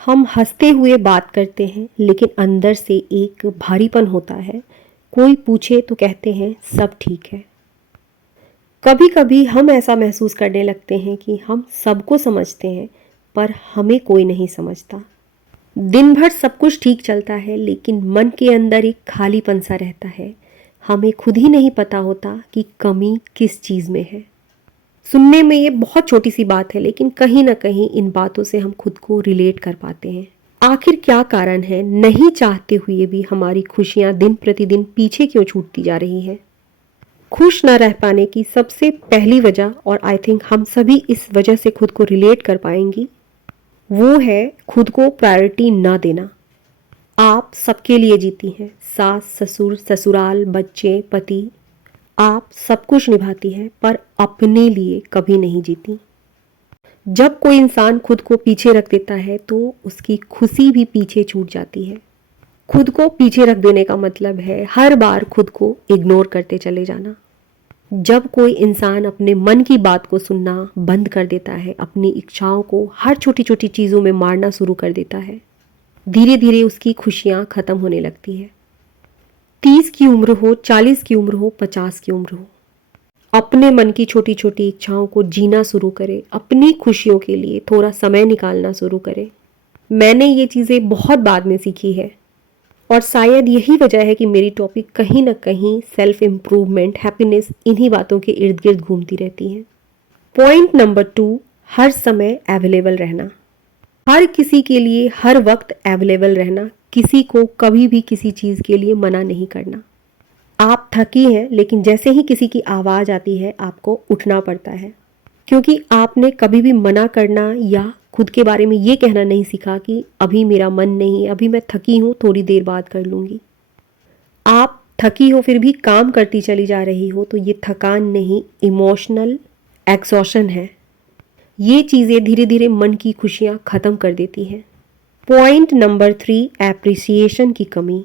हम हंसते हुए बात करते हैं लेकिन अंदर से एक भारीपन होता है। कोई पूछे तो कहते हैं सब ठीक है। कभी कभी हम ऐसा महसूस करने लगते हैं कि हम सबको समझते हैं पर हमें कोई नहीं समझता। दिन भर सब कुछ ठीक चलता है लेकिन मन के अंदर एक खालीपन सा रहता है। हमें खुद ही नहीं पता होता कि कमी किस चीज़ में है। सुनने में ये बहुत छोटी सी बात है लेकिन कहीं ना कहीं इन बातों से हम खुद को रिलेट कर पाते हैं। आखिर क्या कारण है नहीं चाहते हुए भी हमारी खुशियां दिन प्रतिदिन पीछे क्यों छूटती जा रही हैं? खुश न रह पाने की सबसे पहली वजह, और आई थिंक हम सभी इस वजह से खुद को रिलेट कर पाएंगी, वो है खुद को प्रायोरिटी ना देना। आप सबके लिए जीती हैं, सास ससुर ससुराल बच्चे पति, आप सब कुछ निभाती हैं पर अपने लिए कभी नहीं जीती। जब कोई इंसान खुद को पीछे रख देता है तो उसकी खुशी भी पीछे छूट जाती है। खुद को पीछे रख देने का मतलब है हर बार खुद को इग्नोर करते चले जाना। जब कोई इंसान अपने मन की बात को सुनना बंद कर देता है, अपनी इच्छाओं को हर छोटी छोटी चीज़ों में मारना शुरू कर देता है, धीरे धीरे उसकी खुशियाँ खत्म होने लगती है। 30 की उम्र हो, 40 की उम्र हो, 50 की उम्र हो, अपने मन की छोटी छोटी इच्छाओं को जीना शुरू करें, अपनी खुशियों के लिए थोड़ा समय निकालना शुरू करें। मैंने ये चीज़ें बहुत बाद में सीखी है और शायद यही वजह है कि मेरी टॉपिक कहीं ना कहीं सेल्फ इम्प्रूवमेंट, हैप्पीनेस, इन्हीं बातों के इर्द गिर्द घूमती रहती है। पॉइंट नंबर 2, हर समय अवेलेबल रहना। हर किसी के लिए हर वक्त अवेलेबल रहना, किसी को कभी भी किसी चीज़ के लिए मना नहीं करना। आप थकी हैं लेकिन जैसे ही किसी की आवाज़ आती है आपको उठना पड़ता है, क्योंकि आपने कभी भी मना करना या खुद के बारे में ये कहना नहीं सीखा कि अभी मेरा मन नहीं, अभी मैं थकी हूँ, थोड़ी देर बाद कर लूँगी। आप थकी हो फिर भी काम करती चली जा रही हो तो ये थकान नहीं, इमोशनल एग्जॉशन है। ये चीज़ें धीरे धीरे मन की खुशियाँ ख़त्म कर देती हैं। पॉइंट नंबर 3, एप्रिसिएशन की कमी।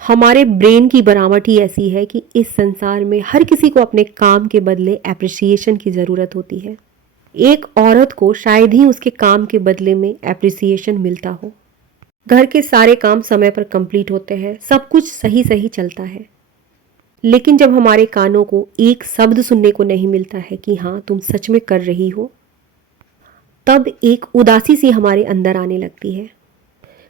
हमारे ब्रेन की बनावट ही ऐसी है कि इस संसार में हर किसी को अपने काम के बदले एप्रिसिएशन की ज़रूरत होती है। एक औरत को शायद ही उसके काम के बदले में एप्रिसिएशन मिलता हो। घर के सारे काम समय पर कंप्लीट होते हैं, सब कुछ सही सही चलता है, लेकिन जब हमारे कानों को एक शब्द सुनने को नहीं मिलता है कि हाँ तुम सच में कर रही हो, तब एक उदासी सी हमारे अंदर आने लगती है।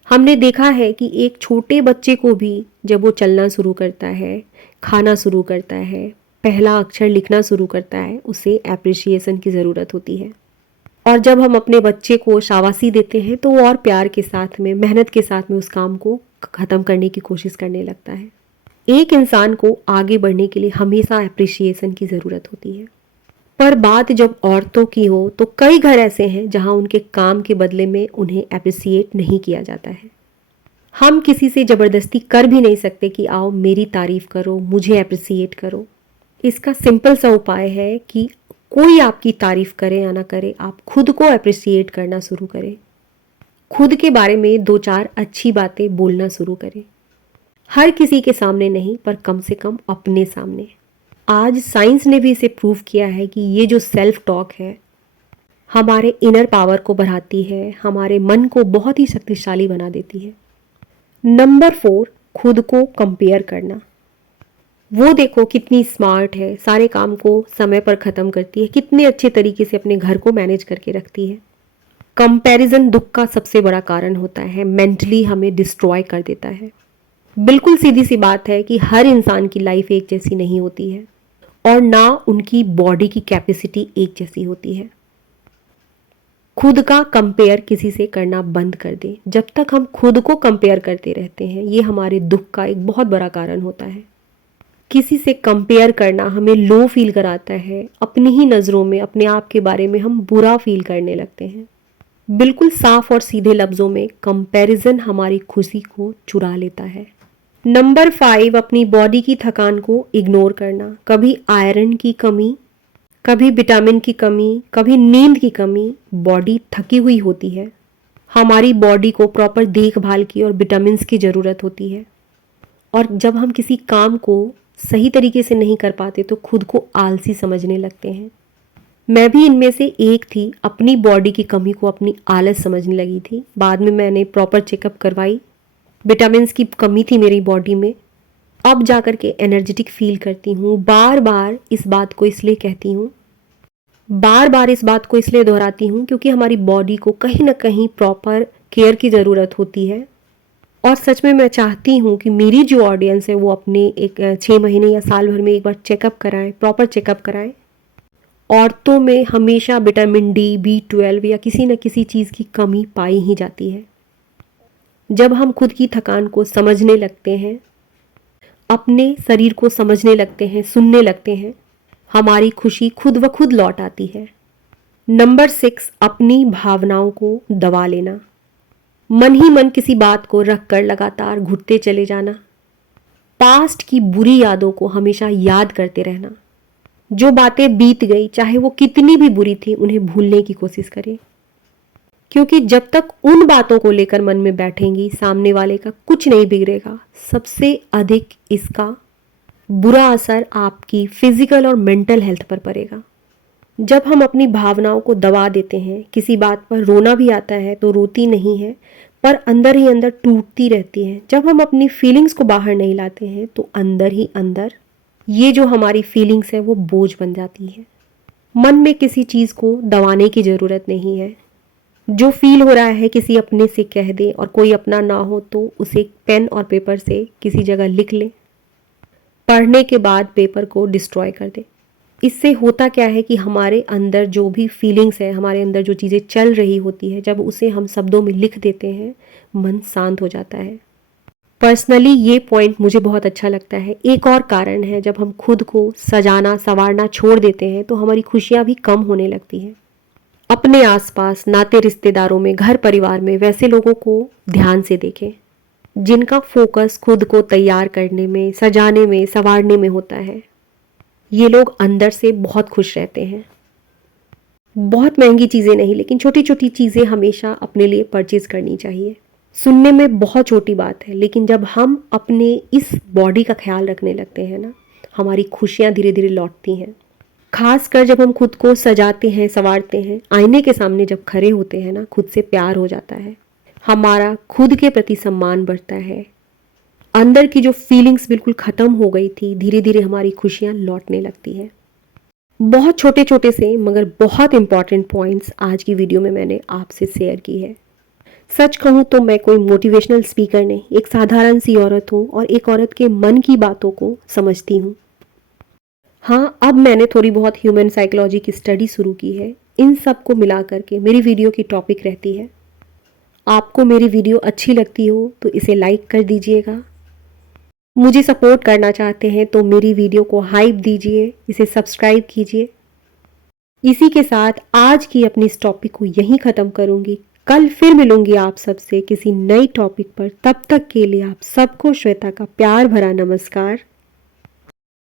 हमने देखा है कि एक छोटे बच्चे को भी जब वो चलना शुरू करता है, खाना शुरू करता है, पहला अक्षर लिखना शुरू करता है, उसे एप्रिसिएशन की ज़रूरत होती है। और जब हम अपने बच्चे को शाबाशी देते हैं तो वो और प्यार के साथ में, मेहनत के साथ में उस काम को ख़त्म करने की कोशिश करने लगता है। एक इंसान को आगे बढ़ने के लिए हमेशा एप्रिसिएशन की ज़रूरत होती है। पर बात जब औरतों की हो तो कई घर ऐसे हैं जहां उनके काम के बदले में उन्हें एप्रिसिएट नहीं किया जाता है। हम किसी से ज़बरदस्ती कर भी नहीं सकते कि आओ मेरी तारीफ़ करो, मुझे एप्रिसिएट करो। इसका सिंपल सा उपाय है कि कोई आपकी तारीफ़ करे या ना करे, आप खुद को एप्रिसिएट करना शुरू करें। खुद के बारे में 2-4 अच्छी बातें बोलना शुरू करें। हर किसी के सामने नहीं पर कम से कम अपने सामने। आज साइंस ने भी इसे प्रूव किया है कि ये जो सेल्फ टॉक है हमारे इनर पावर को बढ़ाती है, हमारे मन को बहुत ही शक्तिशाली बना देती है। नंबर 4, खुद को कंपेयर करना। वो देखो कितनी स्मार्ट है, सारे काम को समय पर ख़त्म करती है, कितने अच्छे तरीके से अपने घर को मैनेज करके रखती है। कंपैरिजन दुख का सबसे बड़ा कारण होता है, मेंटली हमें डिस्ट्रॉय कर देता है। बिल्कुल सीधी सी बात है कि हर इंसान की लाइफ एक जैसी नहीं होती है और ना उनकी बॉडी की कैपेसिटी एक जैसी होती है। खुद का कंपेयर किसी से करना बंद कर दें। जब तक हम खुद को कंपेयर करते रहते हैं ये हमारे दुख का एक बहुत बड़ा कारण होता है। किसी से कंपेयर करना हमें लो फील कराता है, अपनी ही नज़रों में अपने आप के बारे में हम बुरा फील करने लगते हैं। बिल्कुल साफ और सीधे लफ्ज़ों में कंपैरिजन हमारी खुशी को चुरा लेता है। नंबर 5, अपनी बॉडी की थकान को इग्नोर करना। कभी आयरन की कमी, कभी विटामिन की कमी, कभी नींद की कमी, बॉडी थकी हुई होती है। हमारी बॉडी को प्रॉपर देखभाल की और विटामिन्स की ज़रूरत होती है। और जब हम किसी काम को सही तरीके से नहीं कर पाते तो खुद को आलसी समझने लगते हैं। मैं भी इनमें से एक थी। अपनी बॉडी की कमी को अपनी आलस समझने लगी थी। बाद में मैंने प्रॉपर चेकअप करवाई, विटामिन की कमी थी मेरी बॉडी में। अब जाकर के एनर्जेटिक फील करती हूँ। बार बार इस बात को इसलिए कहती हूँ, बार बार इस बात को इसलिए दोहराती हूँ क्योंकि हमारी बॉडी को कहीं ना कहीं प्रॉपर केयर की ज़रूरत होती है। और सच में मैं चाहती हूँ कि मेरी जो ऑडियंस है वो अपने एक 6 महीने या साल भर में एक बार चेकअप कराएं, प्रॉपर चेकअप कराएं। औरतों में हमेशा विटामिन डी, B12 या किसी न किसी चीज़ की कमी पाई ही जाती है। जब हम खुद की थकान को समझने लगते हैं, अपने शरीर को समझने लगते हैं, सुनने लगते हैं, हमारी खुशी खुद ब खुद लौट आती है। नंबर 6, अपनी भावनाओं को दबा लेना। मन ही मन किसी बात को रखकर लगातार घुटते चले जाना। पास्ट की बुरी यादों को हमेशा याद करते रहना। जो बातें बीत गई, चाहे वो कितनी भी बुरी थी, उन्हें भूलने की कोशिश करें। क्योंकि जब तक उन बातों को लेकर मन में बैठेंगी, सामने वाले का कुछ नहीं बिगड़ेगा। सबसे अधिक इसका बुरा असर आपकी फिजिकल और मेंटल हेल्थ पर पड़ेगा। जब हम अपनी भावनाओं को दबा देते हैं, किसी बात पर रोना भी आता है तो रोती नहीं है, पर अंदर ही अंदर टूटती रहती है। जब हम अपनी फीलिंग्स को बाहर नहीं लाते हैं तो अंदर ही अंदर ये जो हमारी फीलिंग्स है वो बोझ बन जाती है। मन में किसी चीज़ को दबाने की ज़रूरत नहीं है। जो फील हो रहा है किसी अपने से कह दे, और कोई अपना ना हो तो उसे पेन और पेपर से किसी जगह लिख ले। पढ़ने के बाद पेपर को डिस्ट्रॉय कर दे। इससे होता क्या है कि हमारे अंदर जो भी फीलिंग्स है, हमारे अंदर जो चीज़ें चल रही होती है, जब उसे हम शब्दों में लिख देते हैं, मन शांत हो जाता है। पर्सनली ये पॉइंट मुझे बहुत अच्छा लगता है। एक और कारण है, जब हम खुद को सजाना संवारना छोड़ देते हैं तो हमारी खुशियाँ भी कम होने लगती हैं। अपने आसपास, नाते रिश्तेदारों में, घर परिवार में वैसे लोगों को ध्यान से देखें जिनका फोकस खुद को तैयार करने में, सजाने में, संवारने में होता है। ये लोग अंदर से बहुत खुश रहते हैं। बहुत महंगी चीज़ें नहीं, लेकिन छोटी छोटी चीज़ें हमेशा अपने लिए परचेज करनी चाहिए। सुनने में बहुत छोटी बात है, लेकिन जब हम अपने इस बॉडी का ख्याल रखने लगते हैं ना, हमारी खुशियाँ धीरे धीरे लौटती हैं। खासकर जब हम खुद को सजाते हैं, संवारते हैं, आईने के सामने जब खड़े होते हैं ना, खुद से प्यार हो जाता है। हमारा खुद के प्रति सम्मान बढ़ता है। अंदर की जो फीलिंग्स बिल्कुल ख़त्म हो गई थी, धीरे धीरे हमारी खुशियाँ लौटने लगती हैं। बहुत छोटे छोटे से मगर बहुत इंपॉर्टेंट पॉइंट्स आज की वीडियो में मैंने आपसे शेयर की है। सच कहूँ तो मैं कोई मोटिवेशनल स्पीकर नहीं, एक साधारण सी औरत हूँ और एक औरत के मन की बातों को समझती हूँ। हाँ, अब मैंने थोड़ी बहुत ह्यूमन साइकोलॉजी की स्टडी शुरू की है। इन सब को मिला करके मेरी वीडियो की टॉपिक रहती है। आपको मेरी वीडियो अच्छी लगती हो तो इसे लाइक कर दीजिएगा। मुझे सपोर्ट करना चाहते हैं तो मेरी वीडियो को हाइप दीजिए, इसे सब्सक्राइब कीजिए। इसी के साथ आज की अपनी इस टॉपिक को यहीं ख़त्म करूँगी। कल फिर मिलूंगी आप सबसे किसी नई टॉपिक पर। तब तक के लिए आप सबको श्वेता का प्यार भरा नमस्कार।